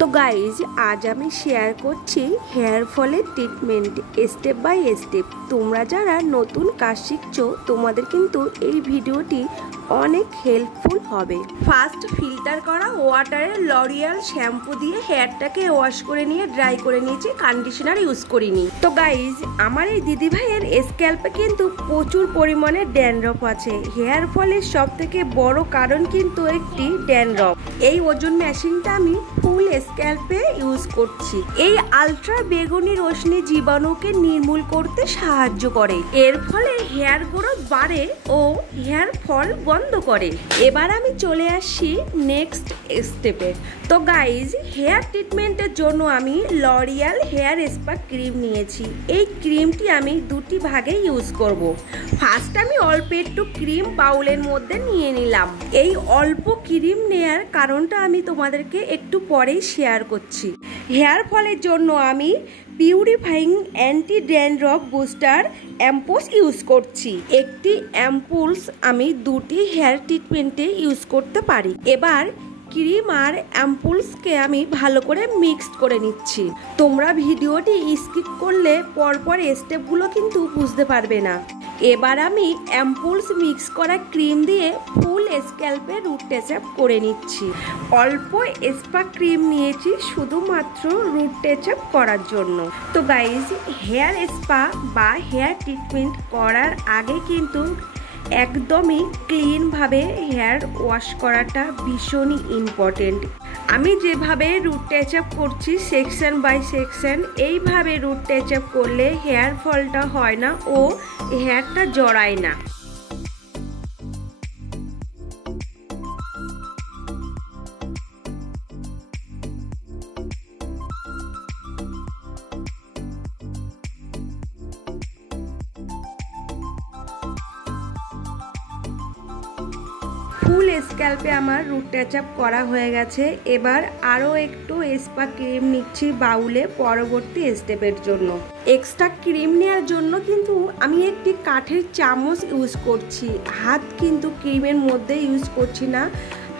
তো গাইজ আজ আমি শেয়ার করছি হেয়ার ফলের ট্রিটমেন্ট স্টেপ বাই স্টেপ। তোমরা যারা নতুন কাজ শিখছো তোমাদের কিন্তু এই ভিডিওটি অনেক হেল্পফুল হবে। ফার্স্ট ফিল্টার করা ওয়াটারে লরিয়াল শ্যাম্পু দিয়ে হেয়ারটাকে ওয়াশ করে নিয়ে ড্রাই করে নিয়েছি, কন্ডিশনার ইউজ করিনি। তো গাইজ আমার এই দিদি ভাইয়ের স্ক্যাল্পে কিন্তু প্রচুর পরিমাণে ড্যান্ড্রফ আছে। হেয়ার ফলের সব থেকে বড় কারণ কিন্তু একটি ড্যান্ড্রফ। এই ওজন মেশিনটা আমি ফুল স্ক্যাল্পে ইউজ করছি। এই আলট্রা বেগুনি রশ্মি জীবাণুকে নির্মূল করতে সাহায্য করে, এর ফলে হেয়ার গ্রোথ বাড়ে ও হেয়ার ফল বন্ধ করে। এবার আমি চলে আসছি নেক্সট স্টেপে। তো গাইজ হেয়ার ট্রিটমেন্টের জন্য আমি লরিয়াল হেয়ার স্পা ক্রিম নিয়েছি। এই ক্রিমটি আমি দুটি ভাগে ইউজ করব। ফার্স্ট আমি অল্প একটু ক্রিম বাউলের মধ্যে নিয়ে নিলাম। এই অল্প ক্রিম নেয়ার কারণটা আমি তোমাদেরকে একটু পরেই শেয়ার করছি। হেয়ার ফলের জন্য আমি purifying anti dandruff booster ampoules use করছি। একটি অ্যাম্পুলস আমি দুটি হেয়ার ট্রিটমেন্টে ইউজ করতে পারি। এবার ক্রিম আর অ্যাম্পুলসকে আমি ভালো করে মিক্সড করে নিচ্ছি। তোমরা ভিডিওটি স্কিপ করলে পরপর স্টেপগুলো কিন্তু বুঝতে পারবে না। এবার আমি অ্যাম্পুলস মিক্স করা ক্রিম দিয়ে ফুল স্ক্যাল্পে রুট টাচ আপ করে নিচ্ছি। অল্প স্পা ক্রিম নিয়েছি শুধুমাত্র রুট টাচ আপ করার জন্য। তো গাইজ হেয়ার স্পা বা হেয়ার ট্রিটমেন্ট করার আগে কিন্তু একদমই ক্লিনভাবে হেয়ার ওয়াশ করাটা ভীষণই ইম্পর্টেন্ট। আমি যেভাবে রুট টাচ আপ করছি সেকশন বাই সেকশন, এইভাবে রুট টাচ আপ করলে হেয়ার ফলটা হয় না ও হেয়ারটা জড়ায় না। ফুল স্ক্যাল্পে আমার রুট টাচ আপ করা হয়ে গেছে। এবার আরও একটু স্পা ক্রিম নিচ্ছি বাউলে পরবর্তী স্টেপের জন্য। এক্সট্রা ক্রিম নেওয়ার জন্য কিন্তু আমি একটি কাঠের চামচ ইউজ করছি। হাত কিন্তু ক্রিমের মধ্যে ইউজ করছি না,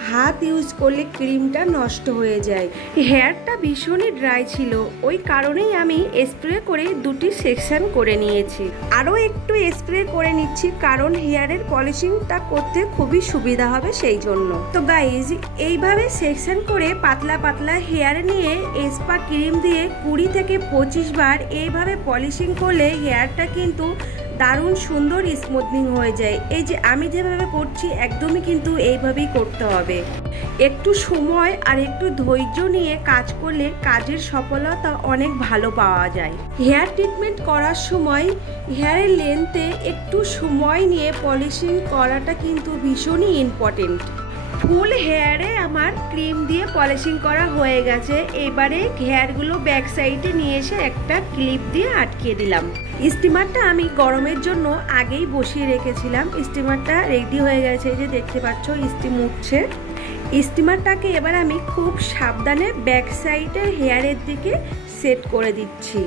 হাত ইউজ করলে ক্রিমটা নষ্ট হয়ে যায়। হেয়ারটা ভীষণই ড্রাই ছিল, ওই কারণেই আমি স্প্রে করে দুটি সেকশন করে নিয়েছি। আরও একটু স্প্রে করে নিচ্ছি কারণ হেয়ারের পলিশিংটা করতে খুবই সুবিধা হবে সেই জন্য। তো গাইজ এইভাবে সেকশন করে পাতলা পাতলা হেয়ার নিয়ে স্পা ক্রিম দিয়ে 20 থেকে 25 বার এইভাবে পলিশিং করলে হেয়ারটা কিন্তু দারুণ সুন্দর স্মুথনিং হয়ে যায়। এই যে আমি যেভাবে করছি একদমই কিন্তু এইভাবেই করতে হবে। একটু সময় আর একটু ধৈর্য নিয়ে কাজ করলে কাজের সফলতা অনেক ভালো পাওয়া যায়। হেয়ার ট্রিটমেন্ট করার সময় হেয়ারের লেন্থে একটু সময় নিয়ে পলিশিং করাটা কিন্তু ভীষণই ইম্পর্টেন্ট। ফুল হেয়ারে আমার ক্রিম দিয়ে পলিশিং করা হয়ে গেছে। এবারে হেয়ারগুলো ব্যাক সাইডে নিয়ে এসে একটা ক্লিপ দিয়ে আটকে দিলাম। স্টিমারটা আমি গরমের জন্য আগেই বসিয়ে রেখেছিলাম। স্টিমারটা রেডি হয়ে গেছে, এই যে দেখতে পাচ্ছ স্টিম উঠছে। স্টিমারটাকে এবার আমি খুব সাবধানে ব্যাক সাইডের হেয়ারের দিকে সেট করে দিচ্ছি।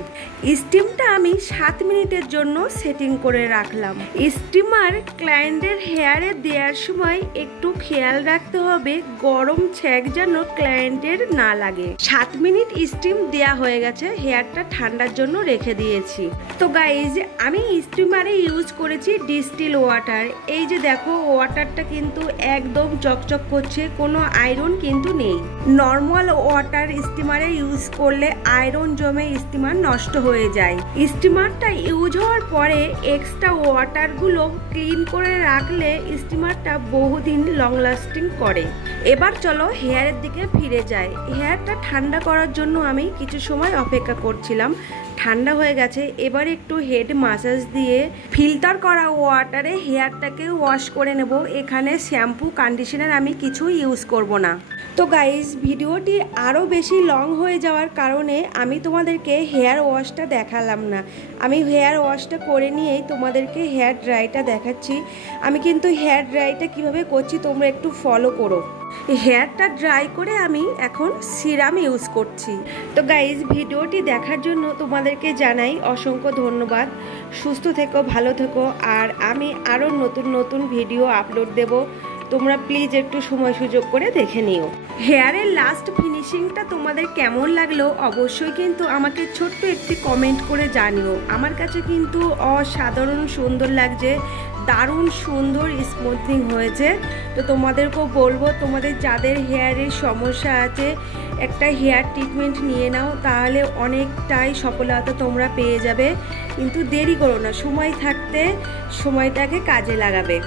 স্টিমটা আমি 7 মিনিটের জন্য সেটিং করে রাখলাম। স্টিমার ক্লায়েন্টের হেয়ারে দেওয়ার সময় একটু খেয়াল রাখতে হবে গরম ছ্যাঁক যেন ক্লায়েন্টের না লাগে। 7 মিনিট স্টিম দেওয়া হয়ে গেছে, হেয়ারটা ঠান্ডার জন্য রেখে দিয়েছি। তো গাইজ আমি স্টিমারে ইউজ করেছি ডিস্টিল ওয়াটার। এই যে দেখো ওয়াটারটা কিন্তু একদম চকচক করছে, কোনো আয়রন কিন্তু নেই। নর্মাল ওয়াটার স্টিমারে ইউজ করলে আয়রন জমে স্টিমার নষ্ট হয়ে যায়। স্টিমারটা ইউজ হওয়ার পরে এক্সট্রা ওয়াটারগুলো ক্লিন করে রাখলে স্টিমারটা বহুদিন লং লাস্টিং করে। এবার চলো হেয়ারের দিকে ফিরে যাই। হেয়ারটা ঠান্ডা করার জন্য আমি কিছু সময় অপেক্ষা করছিলাম। ঠান্ডা হয়ে গেছে, এবার একটু হেড মাসাজ দিয়ে ফিল্টার করা ওয়াটারে হেয়ারটাকে ওয়াশ করে নেব। এখানে শ্যাম্পু কন্ডিশনার আমি কিছু ইউজ করব না। তো গাইজ ভিডিওটি আরও বেশি লং হয়ে যাওয়ার কারণে আমি তোমাদেরকে হেয়ার ওয়াশটা দেখালাম না। আমি হেয়ার ওয়াশটা করে নিয়েই তোমাদেরকে হেয়ার ড্রাইটা দেখাচ্ছি। আমি কিন্তু হেয়ার ড্রাইটা কিভাবে করছি তোমরা একটু ফলো করো। হেয়ারটা ড্রাই করে আমি এখন সিরাম ইউজ করছি। তো গাইজ ভিডিওটি দেখার জন্য তোমাদেরকে জানাই অসংখ্য ধন্যবাদ। সুস্থ থেকো, ভালো থেকো, আর আমি আরও নতুন নতুন ভিডিও আপলোড দেব। তোমরা প্লিজ একটু সময় সুযোগ করে দেখে নিও। হেয়ারের লাস্ট ফিনিশিংটা তোমাদের কেমন লাগলো অবশ্যই কিন্তু আমাকে ছোট্ট একটি কমেন্ট করে জানিও। আমার কাছে কিন্তু অসাধারণ সুন্দর লাগছে, দারুণ সুন্দর স্মুথিং হয়েছে। তো তোমাদেরকেও বলবো, তোমাদের যাদের হেয়ারের সমস্যা আছে একটা হেয়ার ট্রিটমেন্ট নিয়ে নাও, তাহলে অনেকটাই সফলতা তোমরা পেয়ে যাবে। কিন্তু দেরি করো না, সময় থাকতে সময়টাকে কাজে লাগাবে।